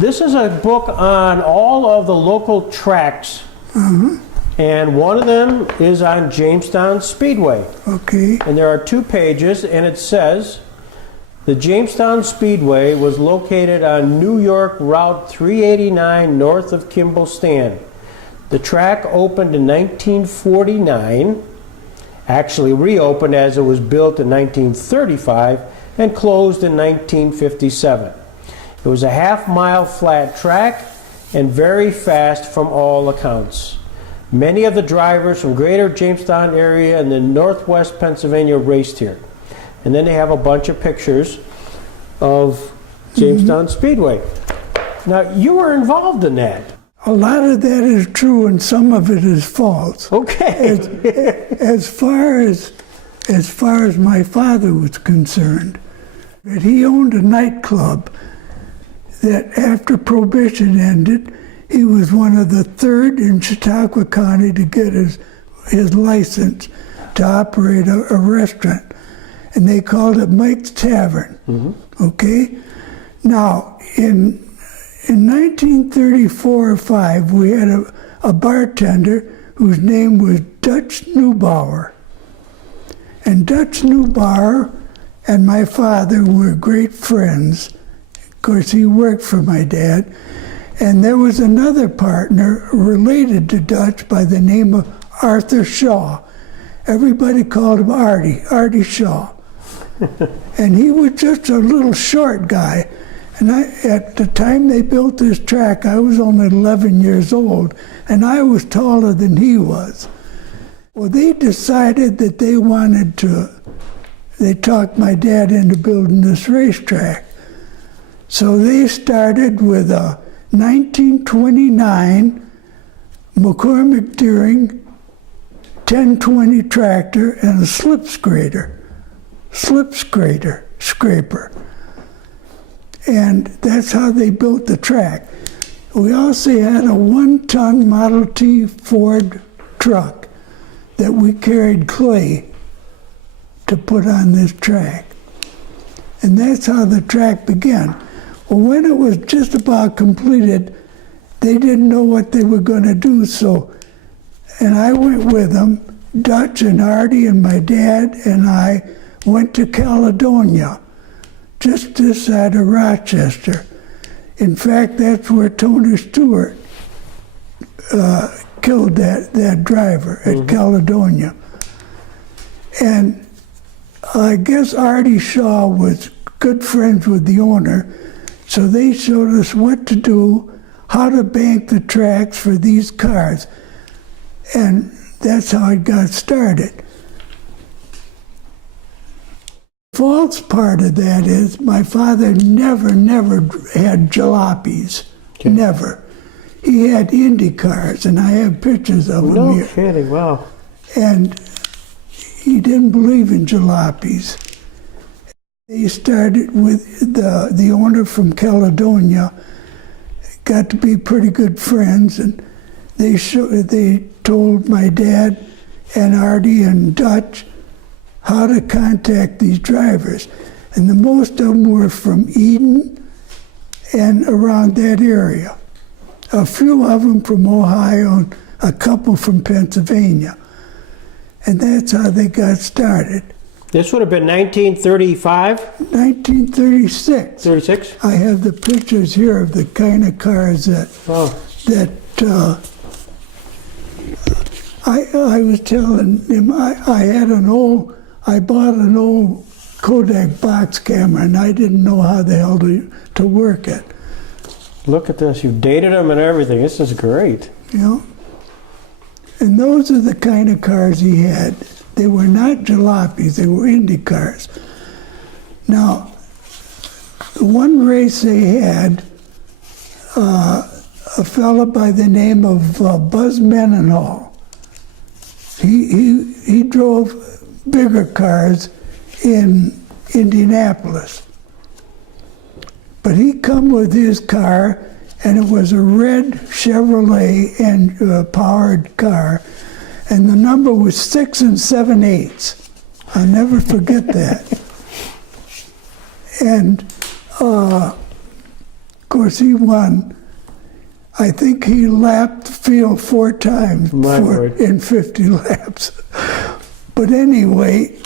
This is a book on all of the local tracks. And one of them is on Jamestown Speedway. Okay. And there are 2 pages, and it says, the Jamestown Speedway was located on New York Route 389 north of Kimball Stand. The track opened in 1949, actually reopened as it was built in 1935, and closed in 1957. It was a half-mile flat track and very fast from all accounts. Many of the drivers from greater Jamestown area and the northwest Pennsylvania raced here. And then they have a bunch of pictures of Jamestown Speedway. Now, you were involved in that. A lot of that is true and some of it is false. Okay. As far as my father was concerned, that he owned a nightclub that after Prohibition ended, he was one of the 3rd in Chautauqua County to get his license to operate a restaurant. And they called it Mike's Tavern. Okay? Now, in 1934 or 5, we had a bartender whose name was Dutch Neubauer. And Dutch Neubauer and my father were great friends. Of course, he worked for my dad. And there was another partner related to Dutch by the name of Arthur Shaw. Everybody called him Artie Shaw. And he was just a little short guy. And at the time they built this track, I was only 11 years old, and I was taller than he was. Well, they decided that they talked my dad into building this racetrack. So they started with a 1929 McCormick Deering 1020 tractor and a slip scraper. And that's how they built the track. We also had a 1-ton Model T Ford truck that we carried clay to put on this track. And that's how the track began. Well, when it was just about completed, they didn't know what they were going to do, and I went with them. Dutch and Artie and my dad and I went to Caledonia, just this side of Rochester. In fact, that's where Tony Stewart killed that driver at Caledonia. And I guess Artie Shaw was good friends with the owner, so they showed us what to do, how to bank the tracks for these cars. And that's how it got started. The false part of that is my father never had jalopies. Okay. Never. He had Indy cars, and I have pictures of him here. No kidding, wow. And he didn't believe in jalopies. They started with the owner from Caledonia, got to be pretty good friends, and they told my dad and Artie and Dutch how to contact these drivers. And the most of them were from Eden and around that area. A few of them from Ohio, and a couple from Pennsylvania. And that's how they got started. This would have been 1935? 1936. 36? I have the pictures here of the kind of cars that I was telling him I bought an old Kodak box camera, and I didn't know how the hell to work it. Look at this, you've dated them and everything. This is great. You know? And those are the kind of cars he had. They were not jalopies, they were Indy cars. Now, the one race they had, a fellow by the name of Buzz Mendenhall. He drove bigger cars in Indianapolis. But he come with his car, and it was a red Chevrolet and powered car, and the number was 6 7/8. I'll never forget that. And course, he won. I think he lapped the field 4 times in 50 laps. But anyway,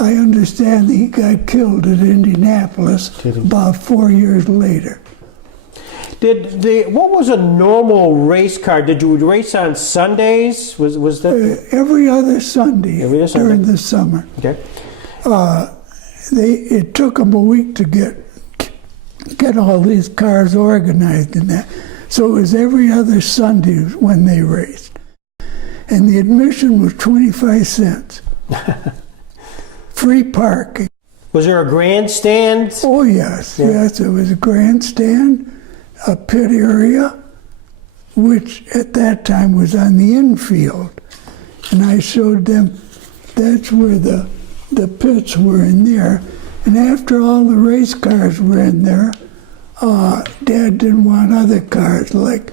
I understand that he got killed at Indianapolis about 4 years later. What was a normal race car? Did you race on Sundays? Was that every other Sunday during the summer? Okay. It took them a week to get all these cars organized and that. So it was every other Sunday when they raced. And the admission was 25 cents. Free parking. Was there a grandstand? Oh, yes. Yeah. Yes, there was a grandstand, a pit area, which at that time was on the infield. And I showed them that's where the pits were in there. And after all the race cars were in there, Dad didn't want other cars like,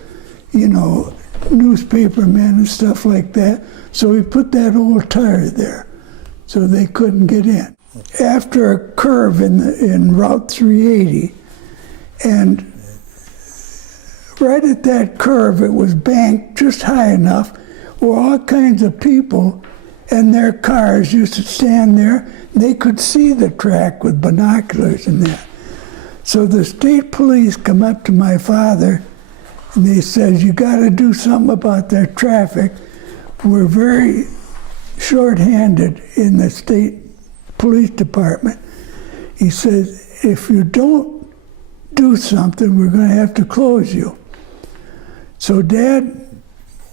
newspapermen and stuff like that. So he put that old tire there so they couldn't get in. After a curve in Route 380, and right at that curve, it was banked just high enough where all kinds of people and their cars used to stand there. They could see the track with binoculars and that. So the state police come up to my father and they said, "You got to do something about that traffic. We're very short-handed in the state police department." He says, "If you don't do something, we're going to have to close you." So Dad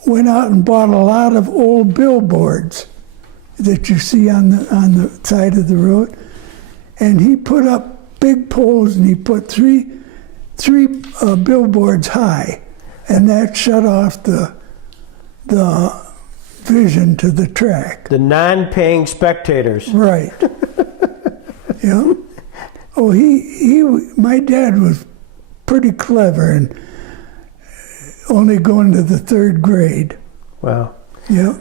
went out and bought a lot of old billboards that you see on the side of the road, and he put up big poles, and he put three billboards high, and that shut off the vision to the track. The non-paying spectators. Right. Yeah. Oh, my dad was pretty clever and only going to the 3rd grade. Wow. Yeah.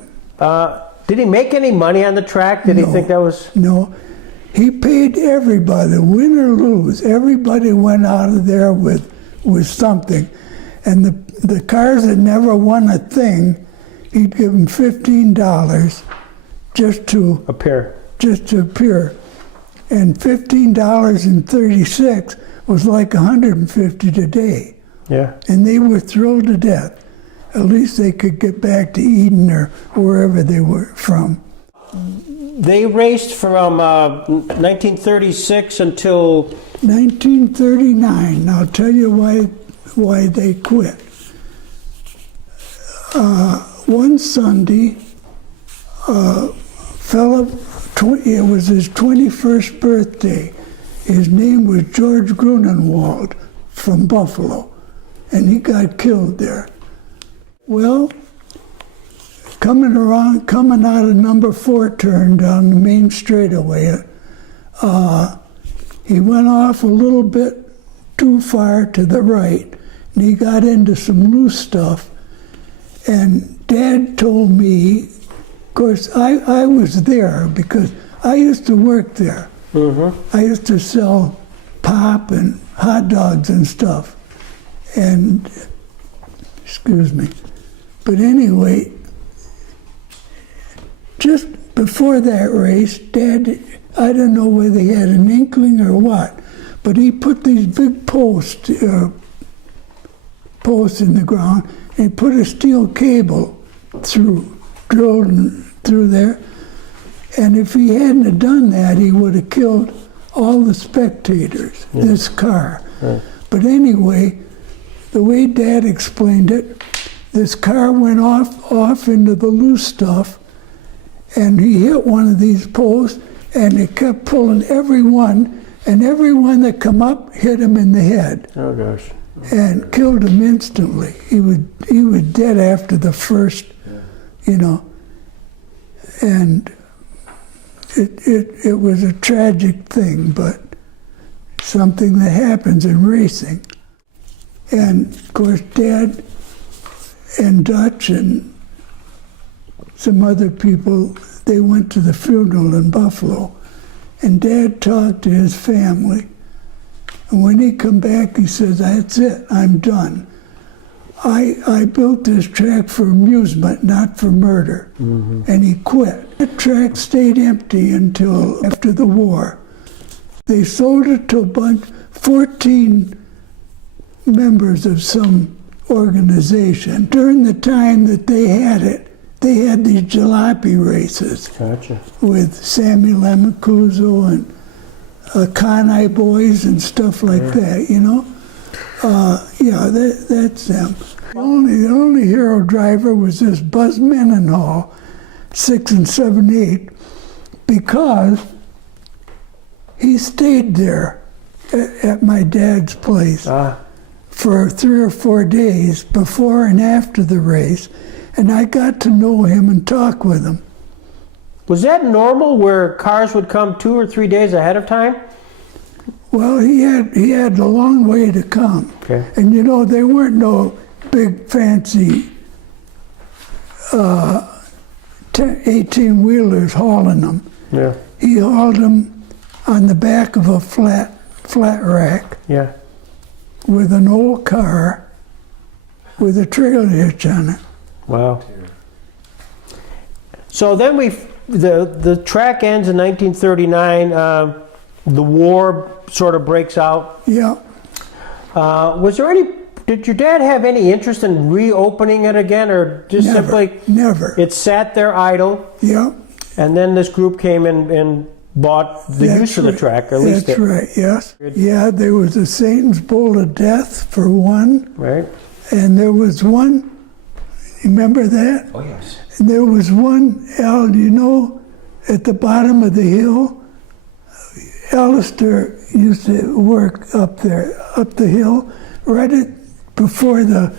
Did he make any money on the track? Did he think that was? No. He paid everybody, win or lose. Everybody went out of there with something. And the cars that never won a thing, he'd give them $15 just to appear. And $15.36 was like $150 today. Yeah. And they were thrilled to death. At least they could get back to Eden or wherever they were from. They raced from 1936 until 1939. I'll tell you why they quit. One Sunday, fella, it was his 21st birthday. His name was George Grunenwald from Buffalo, and he got killed there. Well, coming out of number 4 turn down the main straightaway, he went off a little bit too far to the right, and he got into some loose stuff. And Dad told me, of course, I was there because I used to work there. Mm-hmm. I used to sell pop and hot dogs and stuff. And, excuse me. But anyway, just before that race, Dad, I don't know whether he had an inkling or what, but he put these big posts in the ground and put a steel cable drilled through there. And if he hadn't have done that, he would have killed all the spectators, this car. Right. But anyway, the way Dad explained it, this car went off into the loose stuff, and he hit one of these posts, and it kept pulling everyone, and everyone that come up hit him in the head. Oh gosh. And killed him instantly. He was dead after the first, and it was a tragic thing, but something that happens in racing. And of course, Dad and Dutch and some other people, they went to the funeral in Buffalo, and Dad talked to his family, And when he come back, he says, "That's it, I'm done. I built this track for amusement, not for murder." And he quit. The track stayed empty until after the war. They sold it to a bunch, 14 members of some organization. During the time that they had it, they had these jalopy races. Gotcha. With Sammy Lamacuzo and Conai Boys and stuff like that, you know? Yeah, that's them. The only hero driver was this Buzz Mendenhall, 6 and 7/8, because he stayed there at my dad's place for 3 or 4 days before and after the race, and I got to know him and talk with him. Was that normal where cars would come 2 or 3 days ahead of time? Well, he had a long way to come. Okay. And you know, there weren't no big fancy 18-wheelers hauling them. Yeah. He hauled them on the back of a flat rack Yeah. with an old car with a trailer hitch on it. Wow. So then the track ends in 1939. The war sort of breaks out. Yeah. Did your dad have any interest in reopening it again, or just simply Never. it sat there idle? Yeah. And then this group came and bought the use of the track, or at least That's right, yes. Yeah, there was a Satan's Bowl of Death for one. Right. And there was one, remember that? Oh, yes. And there was one, Al, you know, at the bottom of the hill, Alistair used to work up there, up the hill, right before the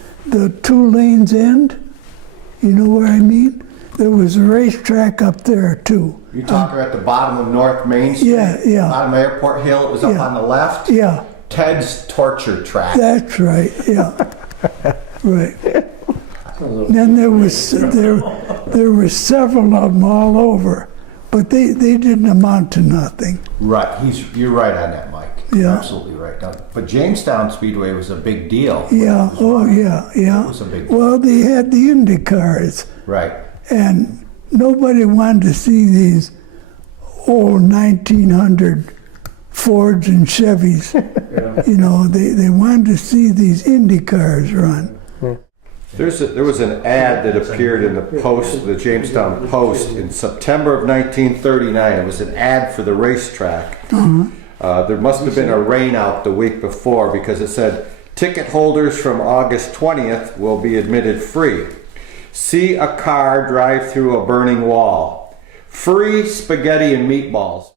2 lanes end. You know where I mean? There was a racetrack up there too. You're talking at the bottom of North Main Street? Yeah. Bottom of Airport Hill, it was up on the left? Yeah. Ted's torture track. That's right, yeah. Right. Then there were several of them all over, but they didn't amount to nothing. Right, you're right on that, Mike. Yeah. Absolutely right. But Jamestown Speedway was a big deal. Yeah, yeah. It was a big deal. Well, they had the Indy cars, Right. and nobody wanted to see these old 1900 Fords and Chevys. You know, they wanted to see these Indy cars run. There was an ad that appeared in the Post, the Jamestown Post, in September of 1939. It was an ad for the racetrack. There must have been a rain out the week before, because it said, "Ticket holders from August 20th will be admitted free. See a car drive through a burning wall. Free spaghetti and meatballs."